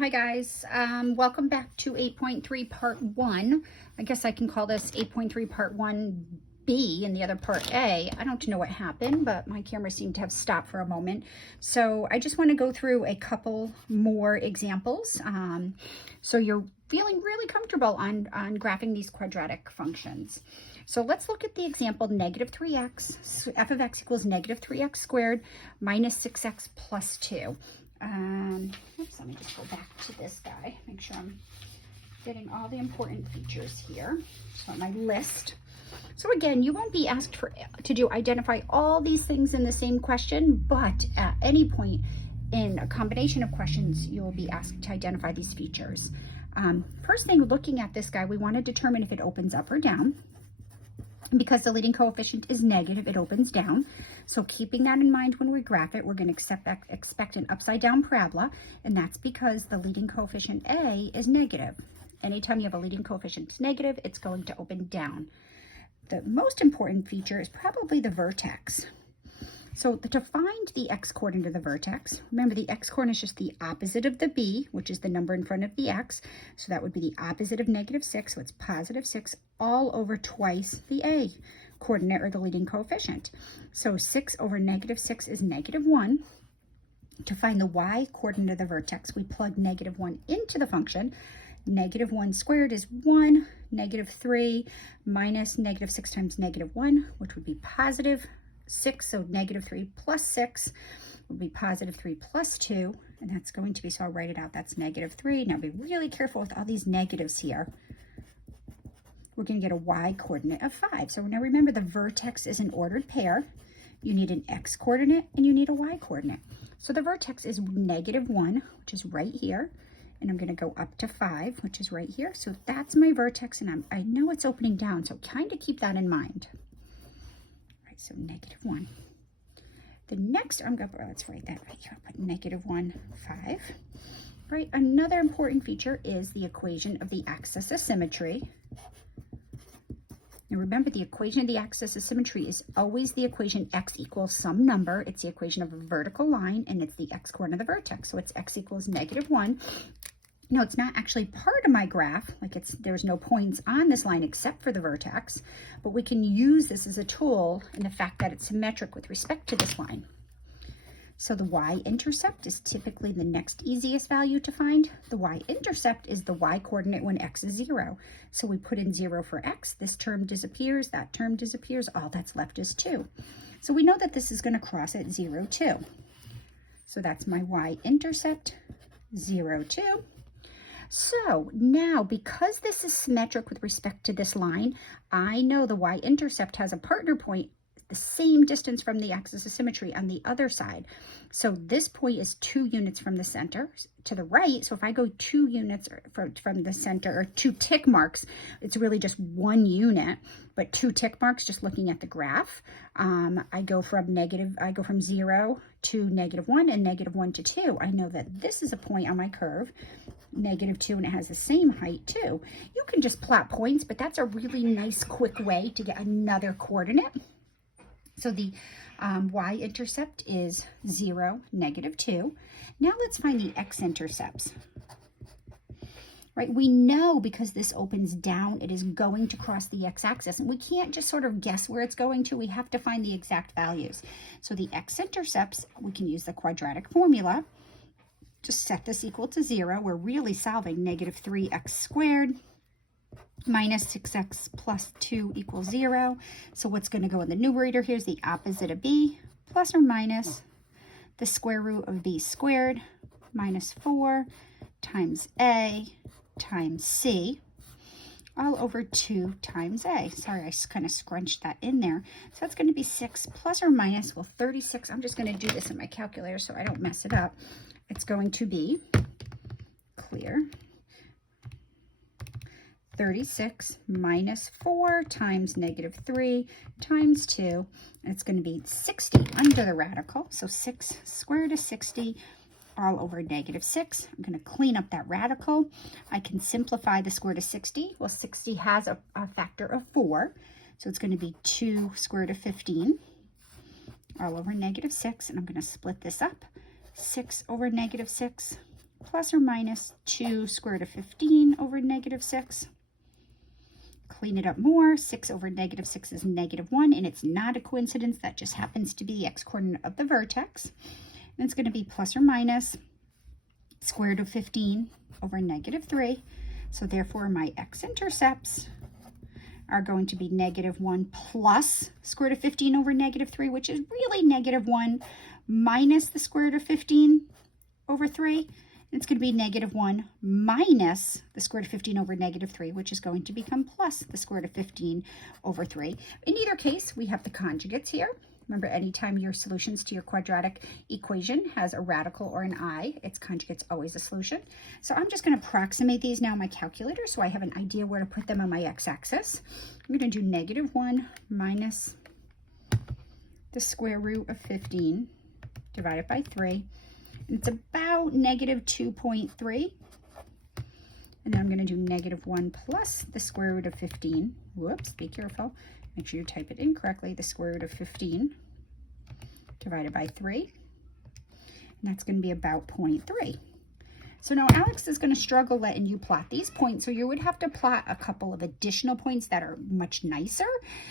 Hi guys, welcome back to 8.3 part 1. I guess I can call this 8.3 part 1B and the other part A. I don't know what happened, but my camera seemed to have stopped for a moment. So I just want to go through a couple more examples so you're feeling really comfortable on graphing these quadratic functions. So let's look at the example negative 3x. So f of x equals negative 3x squared minus 6x plus 2. Oops, let me just go back to this guy, make sure I'm getting all the important features here. So on my list. So again, you won't be asked to identify all these things in the same question, but at any point in a combination of questions, you will be asked to identify these features. First thing, looking at this guy, we want to determine if it opens up or down. Because the leading coefficient is negative, it opens down. So keeping that in mind when we graph it, we're going to expect an upside down parabola, and that's because the leading coefficient A is negative. Anytime you have a leading coefficient negative, it's going to open down. The most important feature is probably the vertex. So to find the x-coordinate of the vertex, remember the x-coordinate is just the opposite of the b, which is the number in front of the x. So that would be the opposite of negative 6, so it's positive 6 all over twice the a coordinate, or the leading coefficient. So 6 over negative 6 is negative 1. To find the y coordinate of the vertex, we plug negative 1 into the function. Negative 1 squared is 1, negative 3 minus negative 6 times negative 1, which would be positive 6, so negative 3 plus 6 would be positive 3 plus 2, and that's going to be, so I'll write it out, that's negative 3. Now be really careful with all these negatives here. We're going to get a y coordinate of 5. So now remember, the vertex is an ordered pair. You need an x coordinate and you need a y coordinate. So the vertex is negative 1, which is right here, and I'm going to go up to 5, which is right here. So that's my vertex, and I know it's opening down, so kind of keep that in mind. So negative 1. The next, let's write that right here. I'll put negative 1, 5. Right, another important feature is the equation of the axis of symmetry. Now remember, the equation of the axis of symmetry is always the equation x equals some number. It's the equation of a vertical line, and it's the x-coordinate of the vertex. So it's x equals negative 1. No, it's not actually part of my graph, like there's no points on this line except for the vertex, but we can use this as a tool in the fact that it's symmetric with respect to this line. So the y-intercept is typically the next easiest value to find. The y-intercept is the y-coordinate when x is 0. So we put in 0 for x, this term disappears, that term disappears, all that's left is 2. So we know that this is going to cross at 0, 2. So that's my y-intercept, 0, 2. So now, because this is symmetric with respect to this line, I know the y-intercept has a partner point the same distance from the axis of symmetry on the other side. So this point is 2 units from the center to the right. So if I go 2 units from the center, or 2 tick marks, it's really just 1 unit, but 2 tick marks just looking at the graph. I go from 0 to negative 1 and negative 1 to 2. I know that this is a point on my curve, negative 2, and it has the same height too. You can just plot points, but that's a really nice quick way to get another coordinate. So the y-intercept is 0, negative 2. Now let's find the x-intercepts. Right, we know because this opens down, it is going to cross the x-axis, and we can't just sort of guess where it's going to. We have to find the exact values. So the x-intercepts, we can use the quadratic formula. Just set this equal to 0. We're really solving negative 3x squared minus 6x plus 2 equals 0. So what's going to go in the numerator here is the opposite of b, plus or minus the square root of b squared minus 4 times a times c, all over 2 times a. Sorry, I kind of scrunched that in there. So that's going to be 6 plus or minus, well, 36. I'm just going to do this in my calculator so I don't mess it up. It's going to be, clear, 36 minus 4 times negative 3 times 2, and it's going to be 60 under the radical. So 6 square root of 60 all over negative 6. I'm going to clean up that radical. I can simplify the square root of 60. Well, 60 has a factor of 4, so it's going to be 2 square root of 15 all over negative 6, and I'm going to split this up. 6 over negative 6 plus or minus 2 square root of 15 over negative 6. Clean it up more. 6 over negative 6 is negative 1, and it's not a coincidence. That just happens to be the x-coordinate of the vertex. And it's going to be plus or minus square root of 15 over negative 3. So therefore, my x-intercepts are going to be negative 1 plus square root of 15 over negative 3, which is really negative 1 minus the square root of 15 over 3. It's going to be negative 1 minus the square root of 15 over negative 3, which is going to become plus the square root of 15 over 3. In either case, we have the conjugates here. Remember, anytime your solutions to your quadratic equation has a radical or an I, its conjugate's always a solution. So I'm just going to approximate these now in my calculator so I have an idea where to put them on my x-axis. I'm going to do negative 1 minus the square root of 15 divided by 3. And it's about negative 2.3. And then I'm going to do negative 1 plus the square root of 15. Whoops, be careful. Make sure you type it in correctly. The square root of 15 divided by 3. And that's going to be about 0.3. So now Alex is going to struggle letting you plot these points. So you would have to plot a couple of additional points that are much nicer.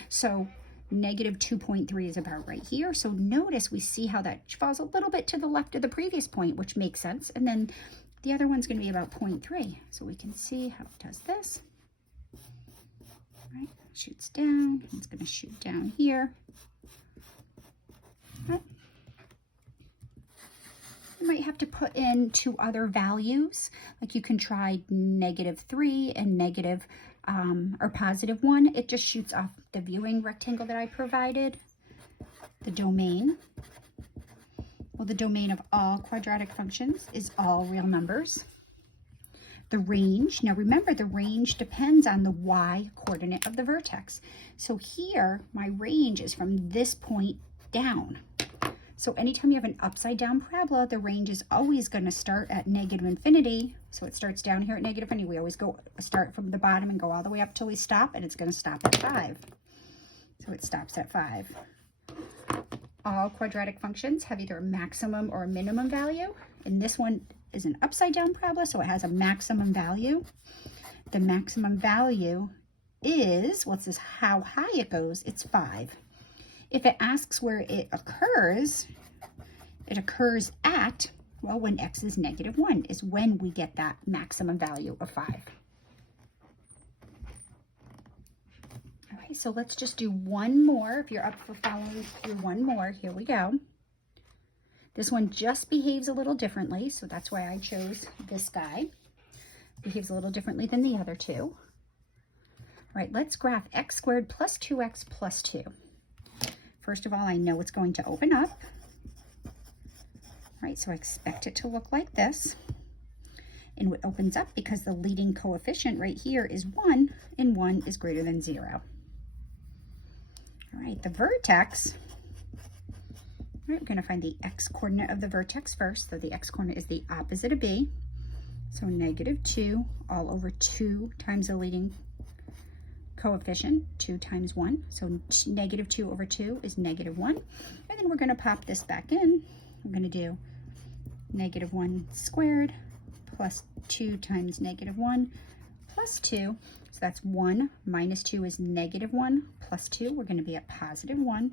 So negative 2.3 is about right here. So notice we see how that falls a little bit to the left of the previous point, which makes sense. And then the other one's going to be about 0.3. So we can see how it does this. Right, shoots down. It's going to shoot down here. Right. You might have to put in 2 other values. Like you can try negative 3 and negative or positive 1. It just shoots off the viewing rectangle that I provided. The domain. Well, the domain of all quadratic functions is all real numbers. The range, now remember the range depends on the y coordinate of the vertex. So here, my range is from this point down. So anytime you have an upside down parabola, the range is always going to start at negative infinity. So it starts down here at negative infinity. We always start from the bottom and go all the way up till we stop, and it's going to stop at 5. So it stops at 5. All quadratic functions have either a maximum or a minimum value, and this one is an upside down parabola, so it has a maximum value. The maximum value is, well, it says how high it goes, it's 5. If it asks where it occurs at, well, when x is negative 1 is when we get that maximum value of 5. All right, so let's just do one more. If you're up for following through one more, here we go. This one just behaves a little differently, so that's why I chose this guy. Behaves a little differently than the other two. All right, let's graph x squared plus 2x plus 2. First of all, I know it's going to open up. All right, so I expect it to look like this. And it opens up because the leading coefficient right here is 1, and 1 is greater than 0. All right, the vertex. All right, we're going to find the x-coordinate of the vertex first. So the x-coordinate is the opposite of b. So negative 2 all over 2 times the leading coefficient, 2 times 1. So negative 2 over 2 is negative 1. And then we're going to pop this back in. We're going to do negative 1 squared plus 2 times negative 1 plus 2. So that's 1 minus 2 is negative 1 plus 2. We're going to be at positive 1.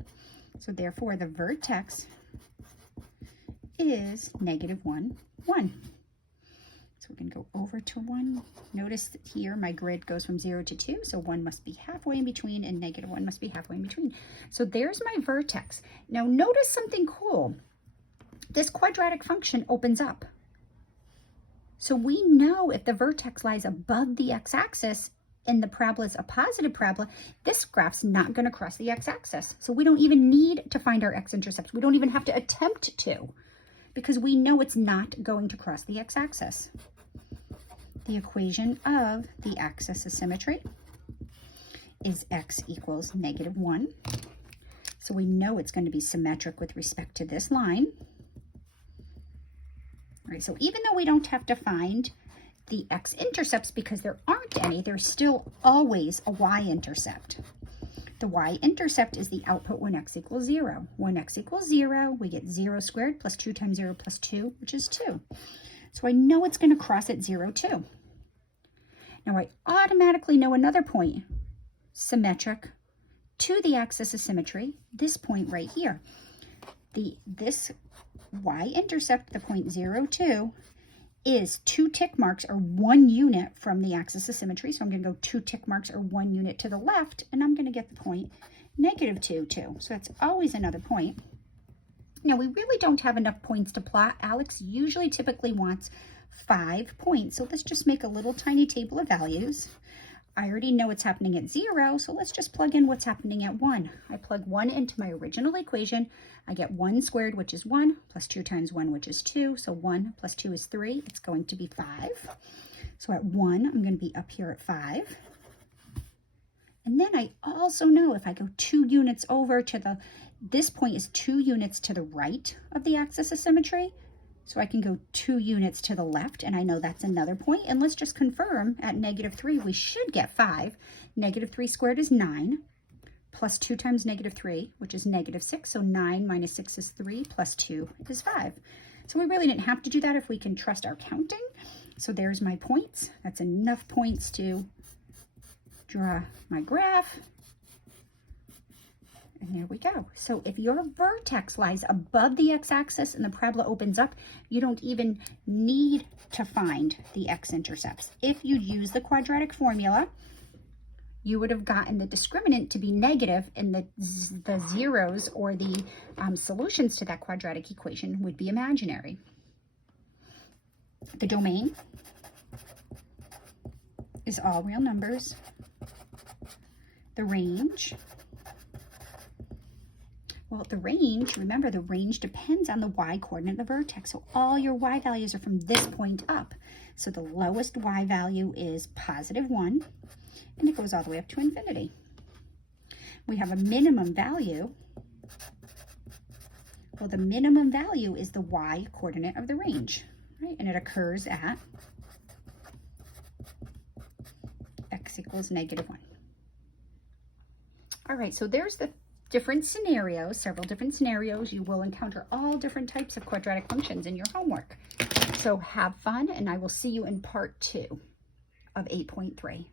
So therefore, the vertex is negative 1, 1. So we're going to go over to 1. Notice that here my grid goes from 0 to 2, so 1 must be halfway in between, and negative 1 must be halfway in between. So there's my vertex. Now notice something cool. This quadratic function opens up. So we know if the vertex lies above the x-axis and the parabola is a positive parabola, this graph's not going to cross the x-axis. So we don't even need to find our x-intercepts. We don't even have to attempt to, because we know it's not going to cross the x-axis. The equation of the axis of symmetry is x equals negative 1. So we know it's going to be symmetric with respect to this line. All right, so even though we don't have to find the x-intercepts because there aren't any, there's still always a y-intercept. The y-intercept is the output when x equals 0. When x equals 0, we get 0 squared plus 2 times 0 plus 2, which is 2. So I know it's going to cross at 0, 2. Now I automatically know another point, symmetric to the axis of symmetry, this point right here. This y-intercept, the point 0, 2, is 2 tick marks or 1 unit from the axis of symmetry. So I'm going to go 2 tick marks or 1 unit to the left, and I'm going to get the point -2, 2. So that's always another point. Now we really don't have enough points to plot. Alex usually typically wants 5 points. So let's just make a little tiny table of values. I already know what's happening at 0, so let's just plug in what's happening at 1. I plug 1 into my original equation. I get 1 squared, which is 1, plus 2 times 1, which is 2. So 1 plus 2 is 3. It's going to be 5. So at 1, I'm going to be up here at 5. And then I also know if I go 2 units over to this point is 2 units to the right of the axis of symmetry. So I can go 2 units to the left, and I know that's another point. And let's just confirm at -3, we should get 5. -3 squared is 9, plus 2 times -3, which is -6. So 9 minus 6 is 3, plus 2 is 5. So we really didn't have to do that if we can trust our counting. So there's my points. That's enough points to draw my graph. And there we go. So if your vertex lies above the x-axis and the parabola opens up, you don't even need to find the x-intercepts. If you'd use the quadratic formula, you would have gotten the discriminant to be negative, and the zeros or the solutions to that quadratic equation would be imaginary. The domain is all real numbers. The range, well, the range, remember the range depends on the y coordinate of the vertex. So all your y values are from this point up. So the lowest y value is +1, and it goes all the way up to infinity. We have a minimum value. Well, the minimum value is the y coordinate of the range, right? And it occurs at x equals -1. All right, so there's the different scenarios, several different scenarios. You will encounter all different types of quadratic functions in your homework. So have fun, and I will see you in part 2 of 8.3.